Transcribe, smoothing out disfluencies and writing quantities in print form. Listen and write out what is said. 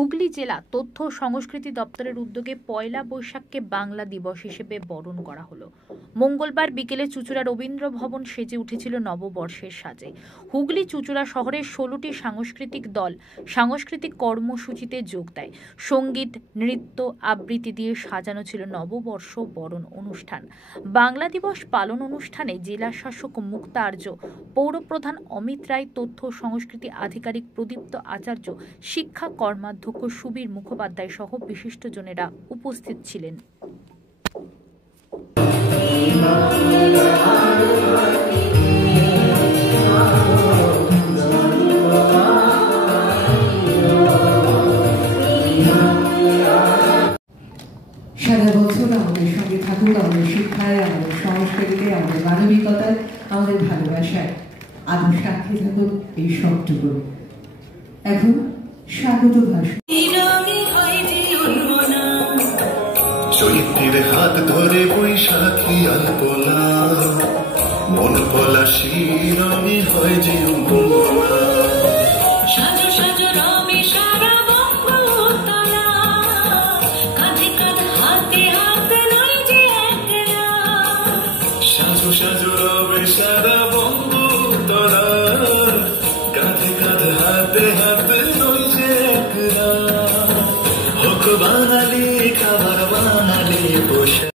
হুগলি জেলা তথ্য ও সংস্কৃতি দপ্তরের উদ্যোগে পয়লা বৈশাখকে বাংলা দিবস হিসেবে বরণ করা হলো। মঙ্গলবার বিকেলে চুঁচুড়া রবীন্দ্র ভবন সেজে উঠেছিল নববর্ষের সাজে। হুগলি চুঁচুড়া শহরের 16টি সাংস্কৃতিক দল সাংস্কৃতিক কর্মসূচিতে যোগ দেয়। সঙ্গীত, নৃত্য, আবৃত্তি দিয়ে সাজানো ছিল নববর্ষ বরণ অনুষ্ঠান। বাংলা দিবস পালন অনুষ্ঠানে জেলা শাসক মুক্তা আর্য, পৌরপ্রধান অমিত রায়, তথ্য ও সংস্কৃতি আধিকারিক প্রদীপ্ত আচার্য, শিক্ষা কর্মাধ্যক্ষ সুবীর মুখোপাধ্যায় সহ বিশিষ্টজনেরা উপস্থিত ছিলেন। সারা বছর আমাদের সঙ্গে থাকুক, আমাদের শিক্ষায়, আমাদের সংস্কৃতিতে, আমাদের মানবিকতায়, আমাদের ভালোবাসায় আরো সাক্ষী থাকুক এই সবটুকু। এখন স্বাগত ভাষণ। চৈত্রের হাত ধরে বৈশাখী আলপনা, মন পলাশি রঙে হয় যে